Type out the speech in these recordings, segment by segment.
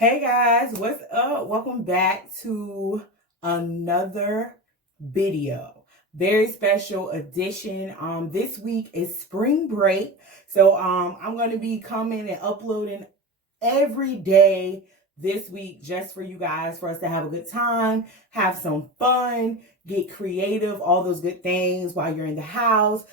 Hey guys, what's up? Welcome back to another video. Very special edition. This week is spring break. So I'm going to be coming and uploading every day this week just for you guys, for us to have a good time, have some fun, get creative, all those good things while you're in the house.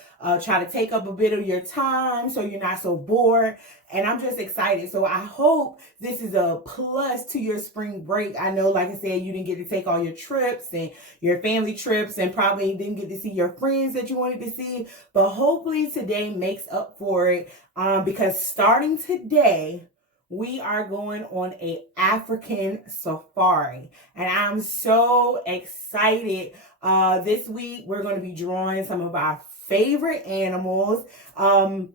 Try to take up a bit of your time so you're not so bored. And I'm just excited. So I hope this is a plus to your spring break. I know, like I said, you didn't get to take all your trips and your family trips and probably didn't get to see your friends that you wanted to see. But hopefully today makes up for it, because starting today, we are going on a African safari, and I'm so excited. This week we're going to be drawing some of our favorite animals, and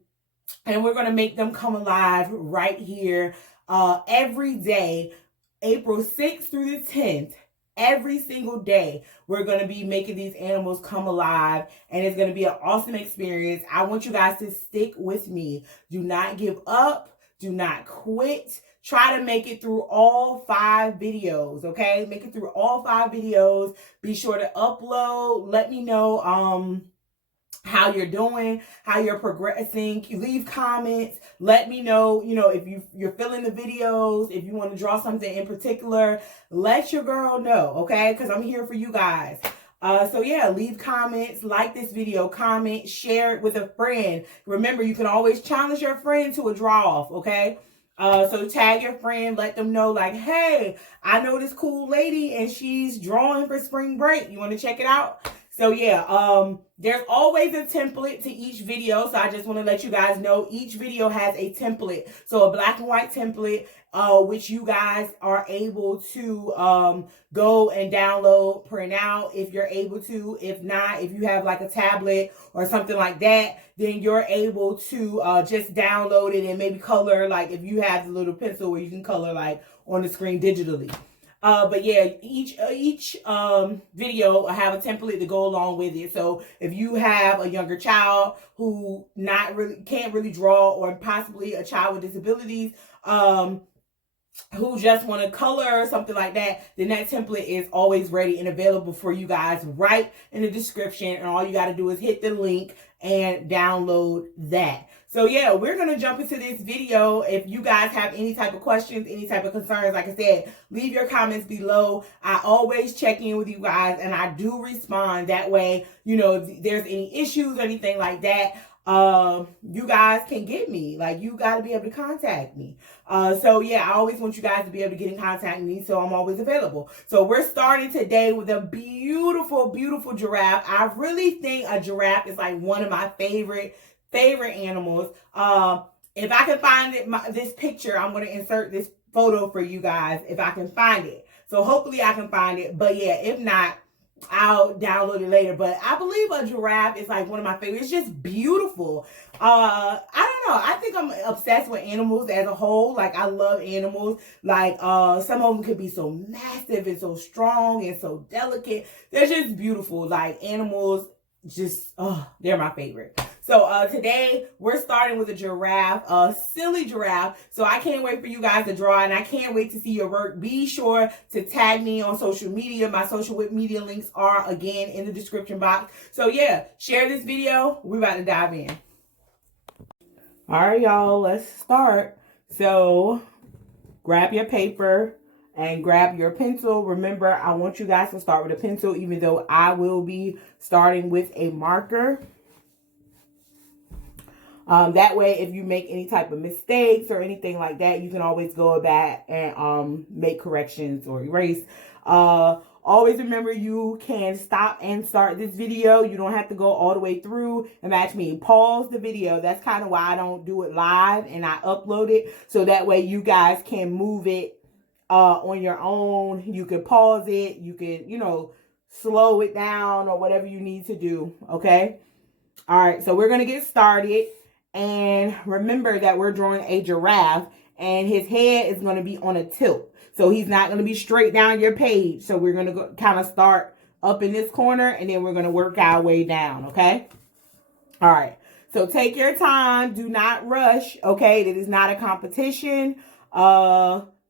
we're going to make them come alive right here every day, April 6th through the 10th. Every single day, we're going to be making these animals come alive, and it's going to be an awesome experience. I want you guys to stick with me. Do not give up. Do not quit. Try to make it through all 5 videos, okay? Make it through all 5 videos. Be sure to upload. Let me know how you're doing, how you're progressing. Leave comments. Let me know, if you're feeling the videos, if you want to draw something in particular, let your girl know, okay? Because I'm here for you guys. So yeah, leave comments, like this video, comment, share it with a friend. Remember, you can always challenge your friend to a draw-off, okay? So tag your friend, let them know, like, hey, I know this cool lady and she's drawing for spring break. You want to check it out? So yeah, there's always a template to each video. So I just want to let you guys know each video has a template. So a black and white template, which you guys are able to go and download, print out if you're able to. If not, if you have like a tablet or something like that, then you're able to just download it and maybe color, like if you have the little pencil where you can color like on the screen digitally. But yeah, each video will have a template to go along with it. So if you have a younger child who can't really draw, or possibly a child with disabilities, who just want to color or something like that, then that template is always ready and available for you guys right in the description. And all you got to do is hit the link and download that. So yeah, we're going to jump into this video. If you guys have any type of questions, any type of concerns, like I said, leave your comments below. I always check in with you guys, and I do respond. That way, if there's any issues or anything like that, you guys can get me. Like, you got to be able to contact me. So yeah, I always want you guys to be able to get in contact with me, so I'm always available. So we're starting today with a beautiful, beautiful giraffe. I really think a giraffe is like one of my favorite animals. If I can find this picture, I'm going to insert this photo for you guys if I can find it. So hopefully I can find it. But yeah, if not, I'll download it later. But I believe a giraffe is like one of my favorites. It's just beautiful. I don't know. I think I'm obsessed with animals as a whole. Like, I love animals. Like, some of them could be so massive and so strong and so delicate. They're just beautiful. Like, animals, just, they're my favorite. So today we're starting with a giraffe, a silly giraffe. So I can't wait for you guys to draw, and I can't wait to see your work. Be sure to tag me on social media. My social media links are again in the description box. So yeah, share this video. We're about to dive in. All right, y'all, let's start. So grab your paper and grab your pencil. Remember, I want you guys to start with a pencil, even though I will be starting with a marker. That way, if you make any type of mistakes or anything like that, you can always go back and make corrections or erase. Always remember, you can stop and start this video. You don't have to go all the way through and match me. Pause the video. That's kind of why I don't do it live and I upload it. So that way you guys can move it on your own. You can pause it. You can, slow it down or whatever you need to do. Okay. All right. So we're going to get started. And remember that we're drawing a giraffe, and his head is going to be on a tilt. So he's not going to be straight down your page. So we're going to kind of start up in this corner, and then we're going to work our way down, okay? All right. So take your time. Do not rush, okay? It is not a competition.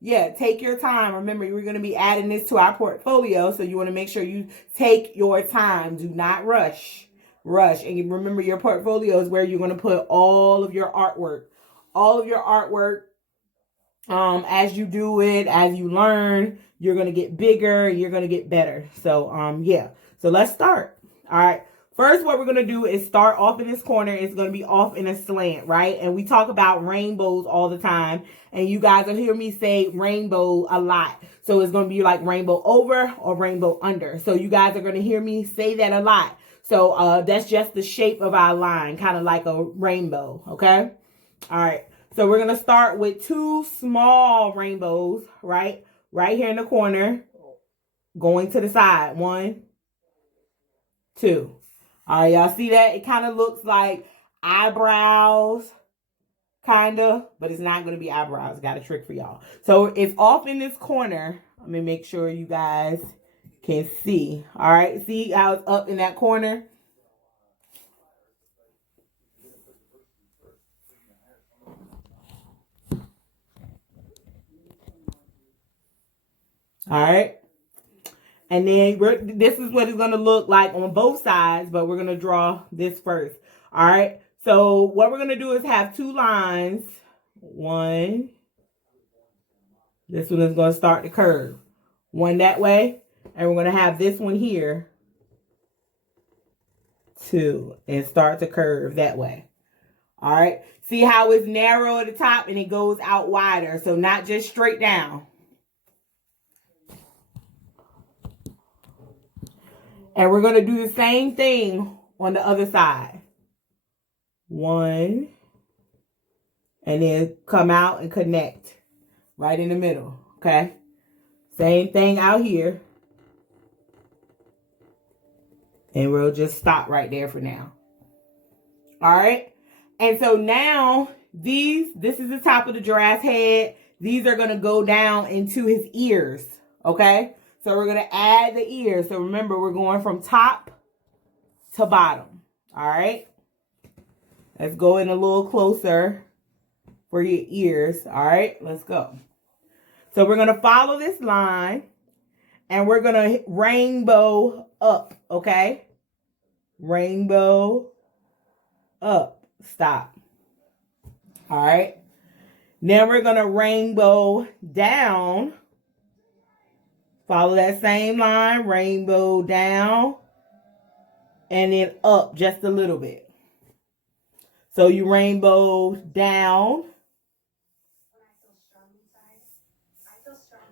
yeah, take your time. Remember, we're going to be adding this to our portfolio, so you want to make sure you take your time. Do not rush. And remember, your portfolio is where you're going to put all of your artwork. All of your artwork, as you do it, as you learn, you're going to get bigger, you're going to get better. So, yeah. So let's start. All right. First, what we're going to do is start off in this corner. It's going to be off in a slant, right? And we talk about rainbows all the time. And you guys will hear me say rainbow a lot. So it's going to be like rainbow over or rainbow under. So you guys are going to hear me say that a lot. So that's just the shape of our line, kind of like a rainbow, okay? All right. So we're going to start with 2 small rainbows, right? Right here in the corner, going to the side. 1, 2. All right, y'all see that? It kind of looks like eyebrows, kind of, but it's not going to be eyebrows. Got a trick for y'all. So it's off in this corner. Let me make sure you guys can see. All right, see how it's up in that corner? All right. And then this is what it's going to look like on both sides, but we're going to draw this first. All right. So what we're going to do is have 2 lines. 1. This one is going to start the curve. 1 that way. And we're going to have this one here. 2. And start to curve that way. All right. See how it's narrow at the top and it goes out wider. So not just straight down. And we're going to do the same thing on the other side. 1. And then come out and connect. Right in the middle. Okay? Same thing out here. And we'll just stop right there for now. All right? And so now, this is the top of the giraffe's head. These are going to go down into his ears. Okay? So we're going to add the ears. So remember, we're going from top to bottom. All right. Let's go in a little closer for your ears. All right. Let's go. So we're going to follow this line. And we're going to rainbow up. Okay. Rainbow up. Stop. All right. Now we're going to rainbow down. Follow that same line, rainbow down, and then up just a little bit. So you rainbow down.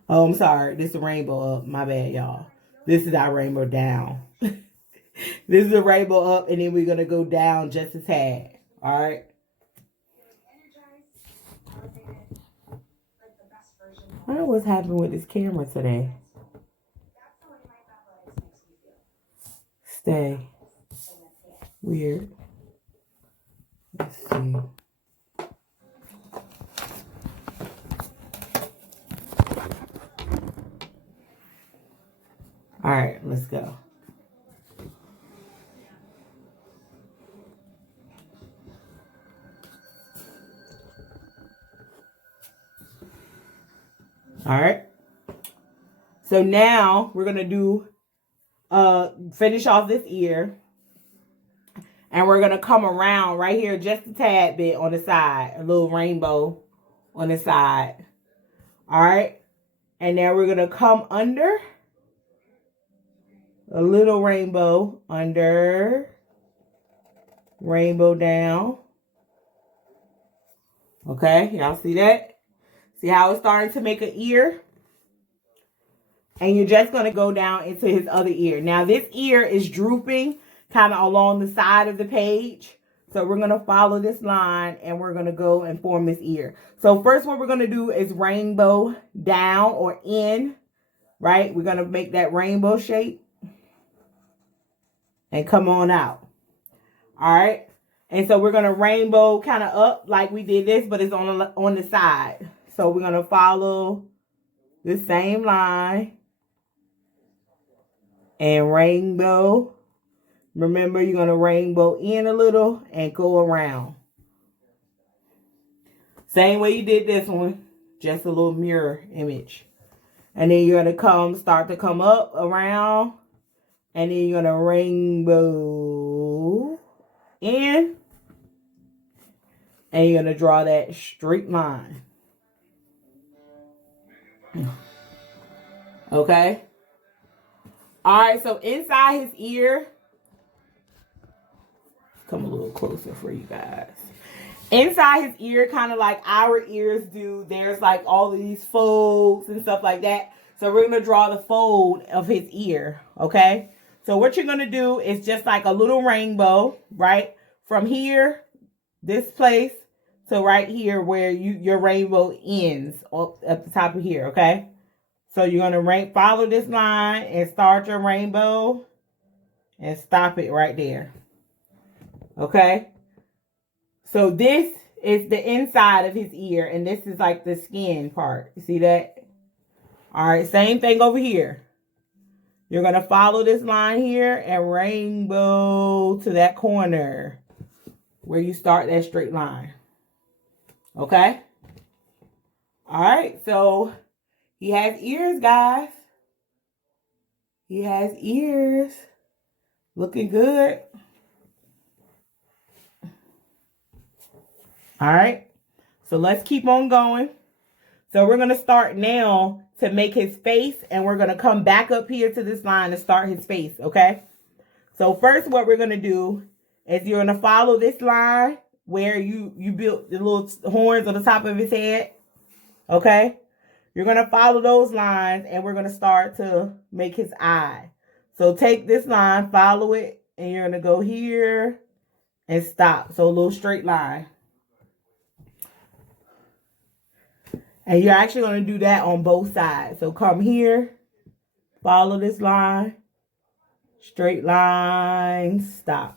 Oh, I'm sorry. This is a rainbow up. My bad, y'all. This is our rainbow down. This is a rainbow up, and then we're going to go down just a tad. All right? I don't know what's happening with this camera today. Stay. Weird. Let's see. All right, let's go. All right. So now we're going to do finish off this ear. And we're going to come around right here just a tad bit on the side. A little rainbow on the side. All right. And then we're going to come under. A little rainbow under. Rainbow down. Okay. Y'all see that? See how it's starting to make an ear? And you're just going to go down into his other ear. Now, this ear is drooping kind of along the side of the page. So we're going to follow this line and we're going to go and form this ear. So first what we're going to do is rainbow down or in, right? We're going to make that rainbow shape and come on out. All right. And so we're going to rainbow kind of up like we did this, but it's on the side. So we're going to follow the same line and rainbow. Remember, you're going to rainbow in a little and go around. Same way you did this one. Just a little mirror image. And then you're going to start to come up around. And then you're going to rainbow in. And you're going to draw that straight line. Okay. All right. So inside his ear. Come a little closer for you guys. Inside his ear, kind of like our ears do, there's like all of these folds and stuff like that. So we're going to draw the fold of his ear, okay? So what you're going to do is just like a little rainbow, right? From here, this place, to right here where your rainbow ends up at the top of here, okay? So you're going to follow this line and start your rainbow and stop it right there, okay? So this is the inside of his ear, and this is like the skin part. You see that? All right, same thing over here. You're going to follow this line here and rainbow to that corner where you start that straight line. Okay? All right, so he has ears, guys. He has ears. Looking good. All right, so let's keep on going. So we're going to start now to make his face, and we're going to come back up here to this line to start his face, okay? So first what we're going to do is you're going to follow this line where you built the little horns on the top of his head, okay? You're going to follow those lines, and we're going to start to make his eye. So take this line, follow it, and you're going to go here and stop. So a little straight line. And you're actually going to do that on both sides. So come here, follow this line, straight line, stop.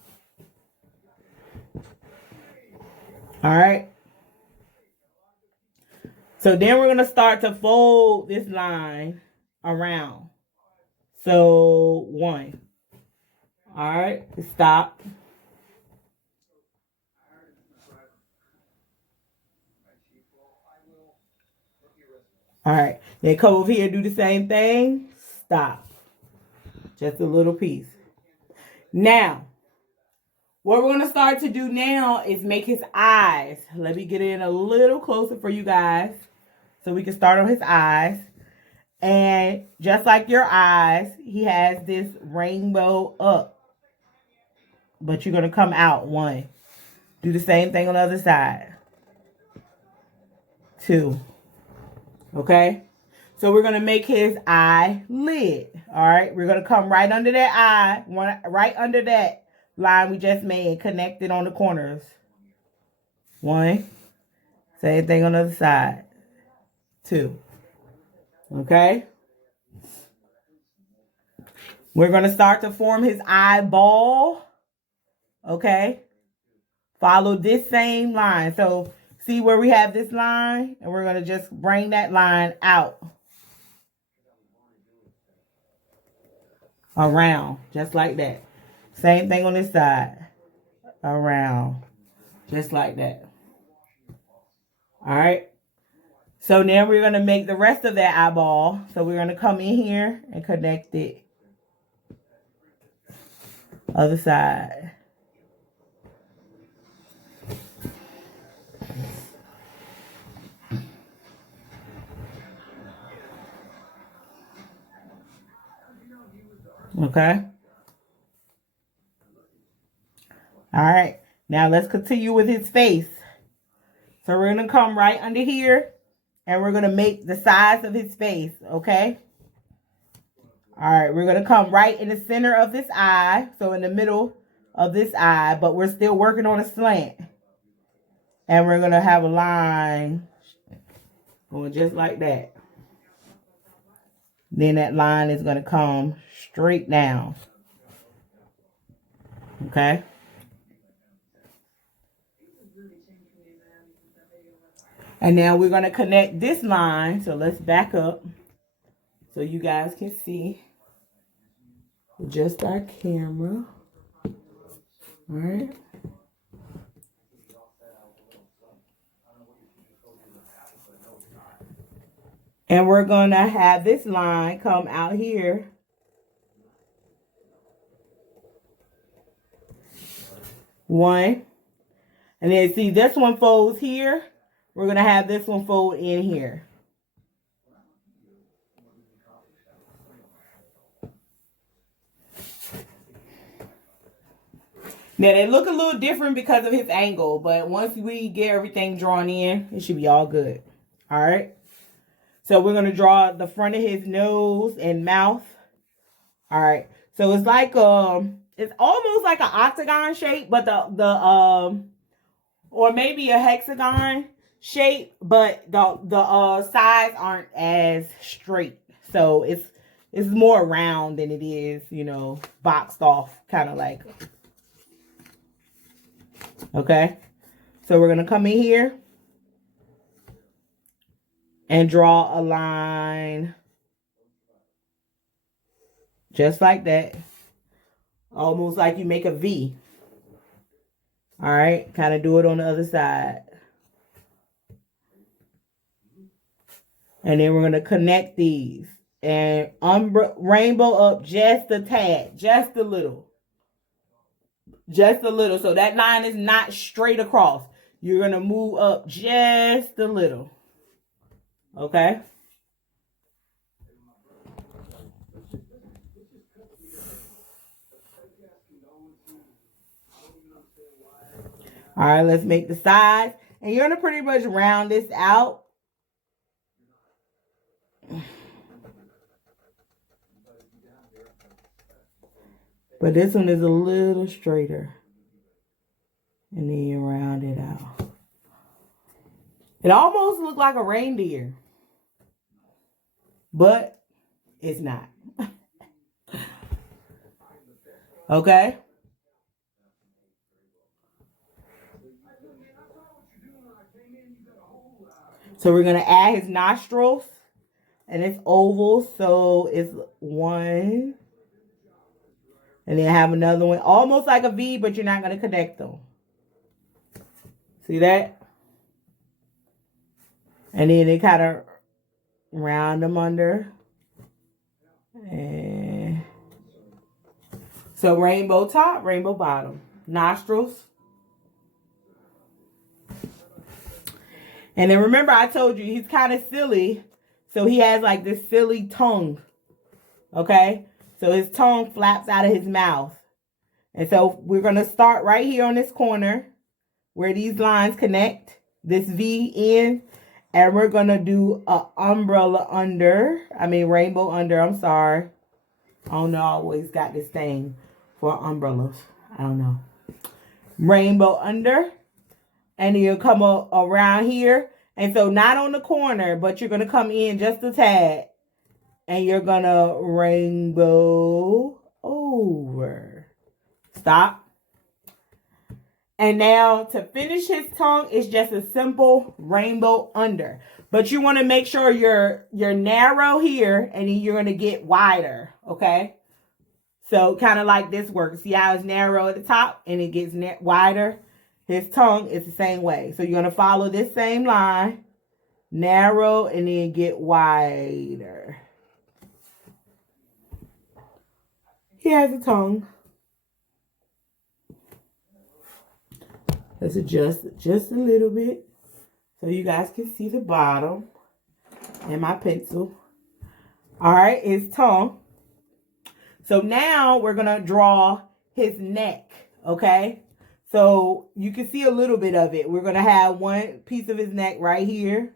All right. So then we're going to start to fold this line around. So 1. All right, stop. All right, then come over here, do the same thing. Stop. Just a little piece. Now, what we're going to start to do now is make his eyes. Let me get in a little closer for you guys so we can start on his eyes. And just like your eyes, he has this rainbow up. But you're going to come out 1. Do the same thing on the other side. 2. Okay? So we're going to make his eyelid. All right? We're going to come right under that eye. Right under that line we just made. Connect it on the corners. 1. Same thing on the other side. 2. Okay? We're going to start to form his eyeball. Okay? Follow this same line. So see where we have this line? And we're going to just bring that line out. Around. Just like that. Same thing on this side. Around. Just like that. Alright. So now we're going to make the rest of that eyeball. So we're going to come in here and connect it. Other side. Okay. All right. Now let's continue with his face. So we're going to come right under here. And we're going to make the size of his face. Okay. All right. We're going to come right in the center of this eye. So in the middle of this eye. But we're still working on a slant. And we're going to have a line going just like that. Then that line is going to come straight down. Okay. And now we're going to connect this line. So let's back up so you guys can see. Adjust our camera. All right. And we're going to have this line come out here. One. And then see this one folds here. We're going to have this one fold in here. Now they look a little different because of his angle, but once we get everything drawn in, it should be all good. All right. So we're going to draw the front of his nose and mouth. All right. So it's like it's almost like an octagon shape, but or maybe a hexagon shape, but the sides aren't as straight. So it's more round than it is, you know, boxed off, kind of like. Okay. So we're going to come in here and draw a line just like that. Almost like you make a V. All right. Kind of do it on the other side. And then we're going to connect these. And rainbow up just a tad. Just a little. Just a little. So that line is not straight across. You're going to move up just a little. Okay. All right, let's make the sides. And you're going to pretty much round this out. But this one is a little straighter. And then you round it out. It almost looks like a reindeer. But it's not. Okay? So we're going to add his nostrils. And it's oval, so it's one. And then have another one. Almost like a V, but you're not going to connect them. See that? And then they kind of round them under. And so rainbow top, rainbow bottom. Nostrils. And then remember I told you he's kind of silly. So he has like this silly tongue. Okay? So his tongue flaps out of his mouth. And so we're going to start right here on this corner where these lines connect. This V in. And we're going to do a umbrella under. I mean rainbow under. I'm sorry. I don't know. I always got this thing for umbrellas. I don't know. Rainbow under. And then you'll come around here. And so not on the corner, but you're going to come in just a tad. And you're going to rainbow over. Stop. And now to finish his tongue, it's just a simple rainbow under. But you want to make sure you're narrow here and then you're going to get wider. Okay. So kind of like this works. See how it's narrow at the top and it gets wider? His tongue is the same way. So you're going to follow this same line. Narrow and then get wider. He has a tongue. Let's adjust it just a little bit so you guys can see the bottom and my pencil. All right, his tongue. So now we're going to draw his neck, okay? So you can see a little bit of it. We're going to have one piece of his neck right here.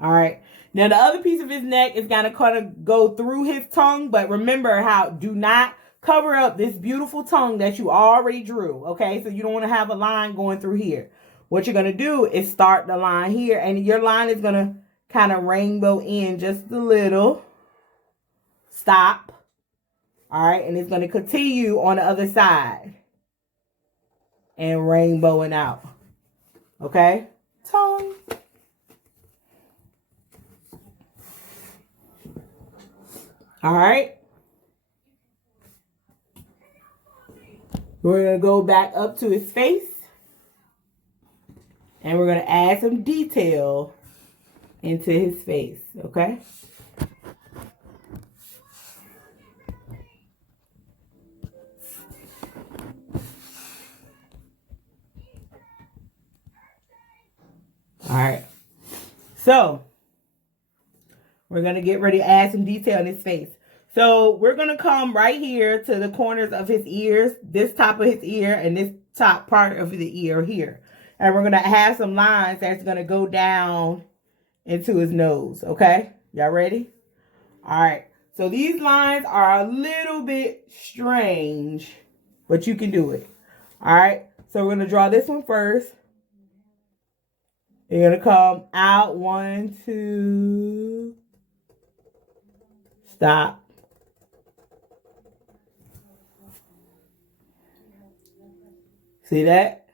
All right. Now, the other piece of his neck is going to kind of go through his tongue. But remember how do not cover up this beautiful tongue that you already drew. Okay. So you don't want to have a line going through here. What you're going to do is start the line here. And your line is going to kind of rainbow in just a little. Stop. All right. And it's going to continue on the other side. And rainbowing out. Okay. Tongue. All right. We're going to go back up to his face. And we're going to add some detail into his face, okay? All right. So, we're going to get ready to add some detail in his face. So, we're going to come right here to the corners of his ears, this top of his ear, and this top part of the ear here. And we're going to have some lines that's going to go down into his nose, okay? Y'all ready? All right. So, these lines are a little bit strange, but you can do it. All right. So, we're going to draw this one first. You're going to come out, 1, 2, stop. See that?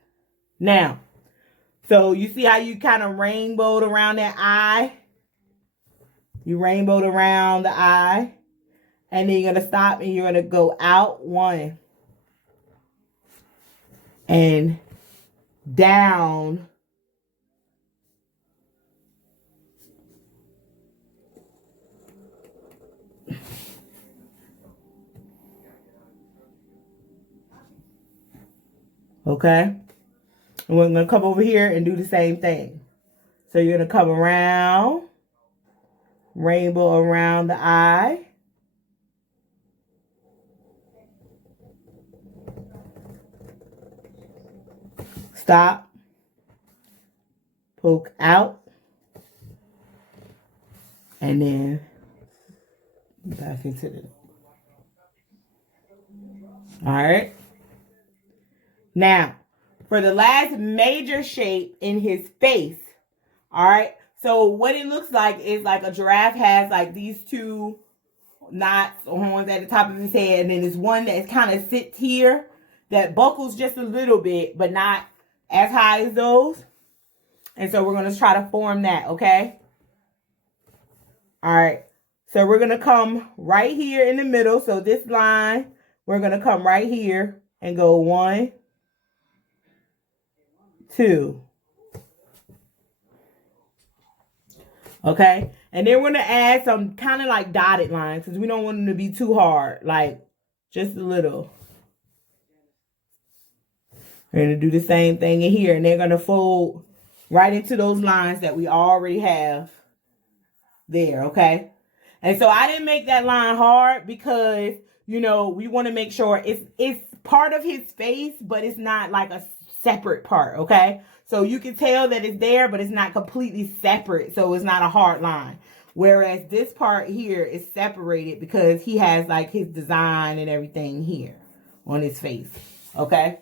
Now, so you see how you kind of rainbowed around that eye? You rainbowed around the eye. And then you're going to stop and you're going to go out, 1. And down. Okay? And we're going to come over here and do the same thing. So you're going to come around, rainbow around the eye. Stop. Poke out. And then back into the... All right. Now, for the last major shape in his face, all right, so what it looks like is like a giraffe has like these 2 knots or horns at the top of his head, and then there's one that kind of sits here that buckles just a little bit, but not as high as those. And so we're going to try to form that, okay? All right, so we're going to come right here in the middle. So this line, we're going to come right here and go 1, 2. Okay. And then we're going to add some kind of like dotted lines because we don't want them to be too hard. Like just a little. We're going to do the same thing in here. And they're going to fold right into those lines that we already have there. Okay. And so I didn't make that line hard because, you know, we want to make sure it's part of his face, but it's not like a separate part. Okay. So you can tell that it's there, but it's not completely separate. So it's not a hard line. Whereas this part here is separated because he has like his design and everything here on his face. Okay.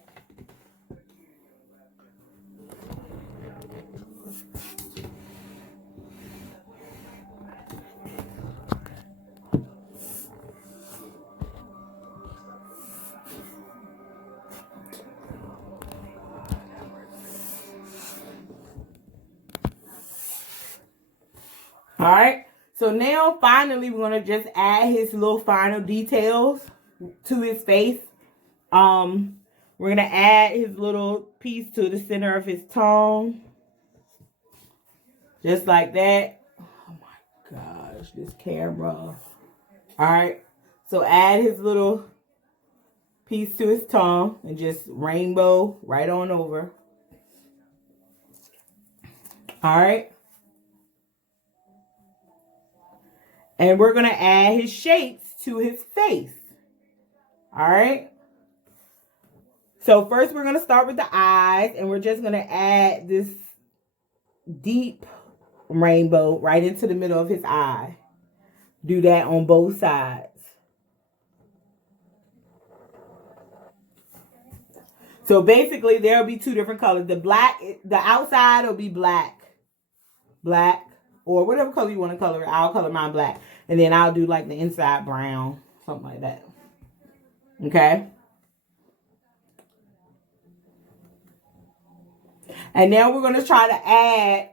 All right, so now finally we're going to just add his little final details to his face. We're going to add his little piece to the center of his tongue. Just like that. Oh my gosh, this camera. All right, so add his little piece to his tongue and just rainbow right on over. All right. And we're going to add his shapes to his face. All right. So first we're going to start with the eyes. And we're just going to add this deep rainbow right into the middle of his eye. Do that on both sides. So basically there'll be 2 different colors. The outside will be black. Or whatever color you want to color it. I'll color mine black. And then I'll do like the inside brown. Something like that. Okay. And now we're going to try to add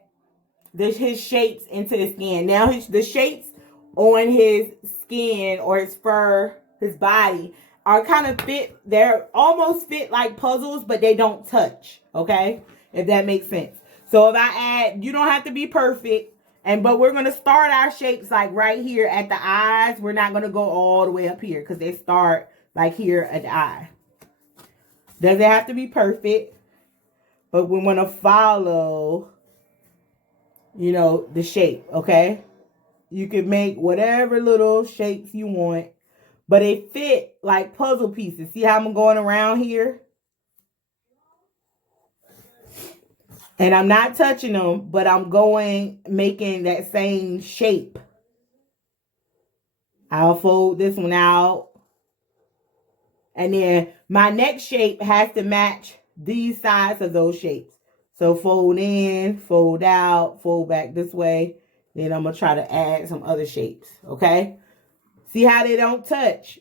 his shapes into his skin. Now the shapes on his skin or his fur, his body, are kind of fit. They're almost fit like puzzles, but they don't touch. Okay. If that makes sense. So if I add, you don't have to be perfect. But we're going to start our shapes like right here at the eyes. We're not going to go all the way up here because they start like here at the eye. Doesn't have to be perfect, but we want to follow, you know, the shape, okay? You can make whatever little shapes you want, but they fit like puzzle pieces. See how I'm going around here? And I'm not touching them, but I'm making that same shape. I'll fold this one out. And then my next shape has to match these sides of those shapes. So fold in, fold out, fold back this way. Then I'm going to try to add some other shapes, okay? See how they don't touch?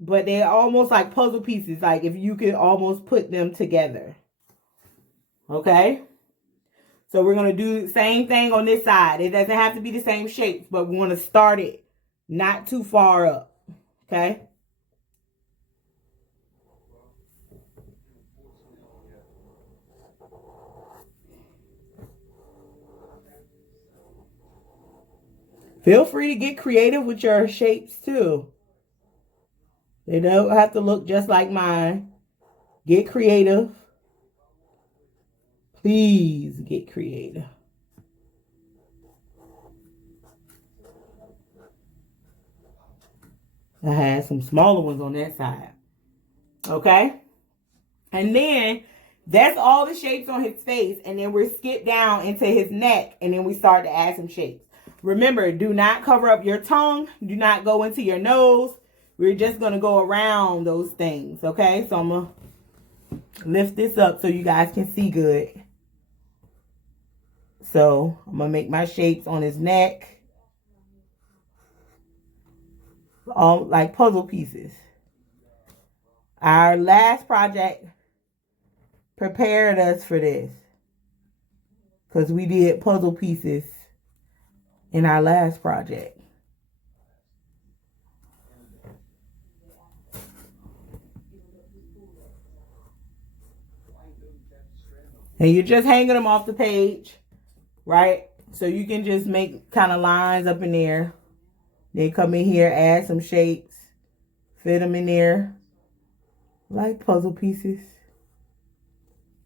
But they're almost like puzzle pieces. Like if you could almost put them together. Okay? So we're going to do the same thing on this side. It doesn't have to be the same shapes, but we want to start it not too far up. Okay? Feel free to get creative with your shapes too. They don't have to look just like mine. Get creative. Please get creative. I had some smaller ones on that side. Okay? And then that's all the shapes on his face. And then we're skip down into his neck. And then we start to add some shapes. Remember, do not cover up your tongue. Do not go into your nose. We're just going to go around those things. Okay? So I'm going to lift this up so you guys can see good. So I'm going to make my shapes on his neck. All like puzzle pieces. Our last project prepared us for this. Because we did puzzle pieces in our last project. And you're just hanging them off the page, right? So you can just make kind of lines up in there. Then come in here, add some shapes, fit them in there like puzzle pieces.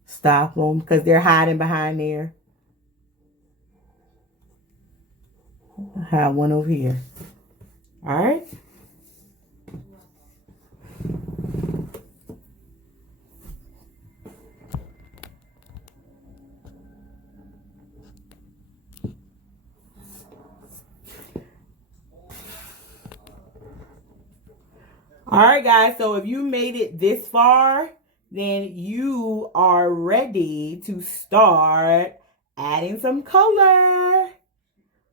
Stop them because they're hiding behind there. I have one over here. All right. All right, guys. So if you made it this far, then you are ready to start adding some color.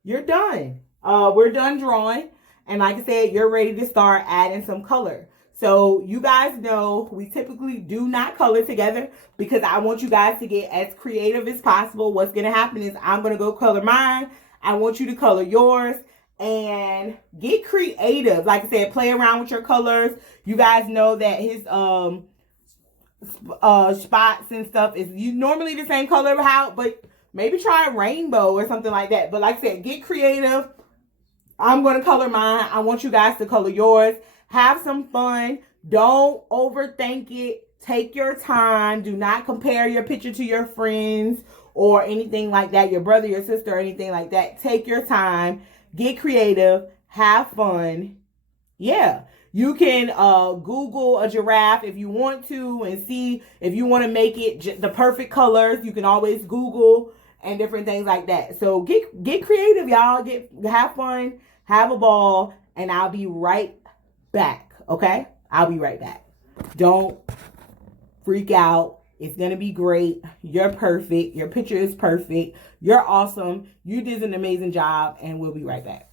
You're done. We're done drawing. And like I said, you're ready to start adding some color. So you guys know we typically do not color together because I want you guys to get as creative as possible. What's going to happen is I'm going to go color mine. I want you to color yours and get creative. Like I said, play around with your colors. You guys know that his spots and stuff is normally the same color, but maybe try a rainbow or something like that. But like I said, get creative. I'm going to color mine. I want you guys to color yours. Have some fun. Don't overthink it. Take your time. Do not compare your picture to your friends or anything like that. Your brother, your sister, or anything like that. Take your time. Get creative. Have fun. Yeah. You can Google a giraffe if you want to and see if you want to make it the perfect colors. You can always Google and different things like that. So get creative, y'all. Have fun, have a ball, and I'll be right back. Okay? I'll be right back. Don't freak out. It's going to be great. You're perfect. Your picture is perfect. You're awesome. You did an amazing job, and we'll be right back.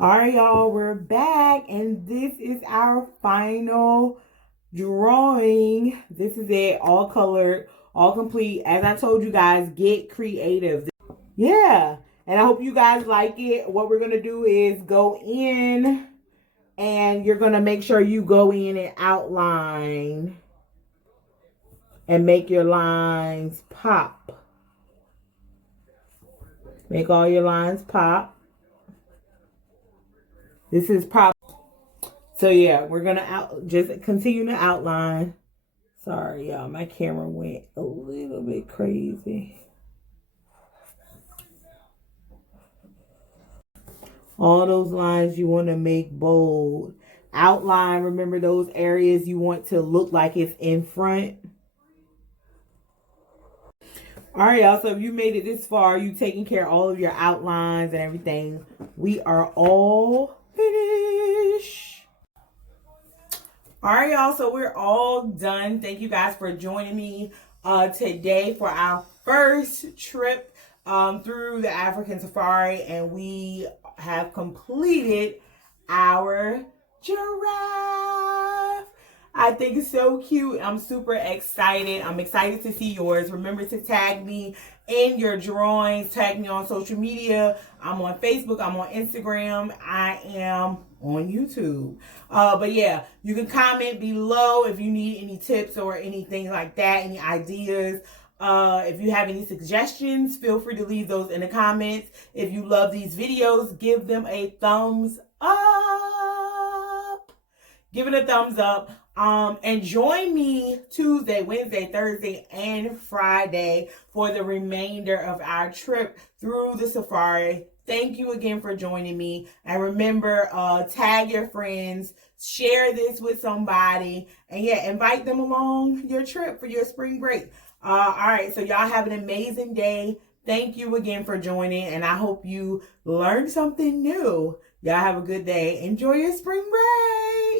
All right, y'all, we're back, and this is our final drawing. This is it, all colored, all complete. As I told you guys, get creative. Yeah, and I hope you guys like it. What we're going to do is go in, and you're going to make sure you go in and outline and make your lines pop. Make all your lines pop. This is pop. So yeah, we're gonna just continue to outline. Sorry, y'all, my camera went a little bit crazy. All those lines you want to make bold. Outline, remember those areas you want to look like it's in front. All right, y'all. So if you made it this far, you taking care of all of your outlines and everything. We are all finished. All right, y'all. So we're all done. Thank you guys for joining me today for our first trip through the African safari, and we have completed our giraffe. I think it's so cute. I'm super excited. I'm excited to see yours. Remember to tag me in your drawings. Tag me on social media. I'm on Facebook. I'm on Instagram. I am on YouTube. But yeah, you can comment below if you need any tips or anything like that, any ideas. If you have any suggestions, feel free to leave those in the comments. If you love these videos, give them a thumbs up. Give it a thumbs up. And join me Tuesday, Wednesday, Thursday, and Friday for the remainder of our trip through the safari. Thank you again for joining me. And remember, tag your friends, share this with somebody, and yeah, invite them along your trip for your spring break. All right, so y'all have an amazing day. Thank you again for joining, and I hope you learned something new. Y'all have a good day. Enjoy your spring break.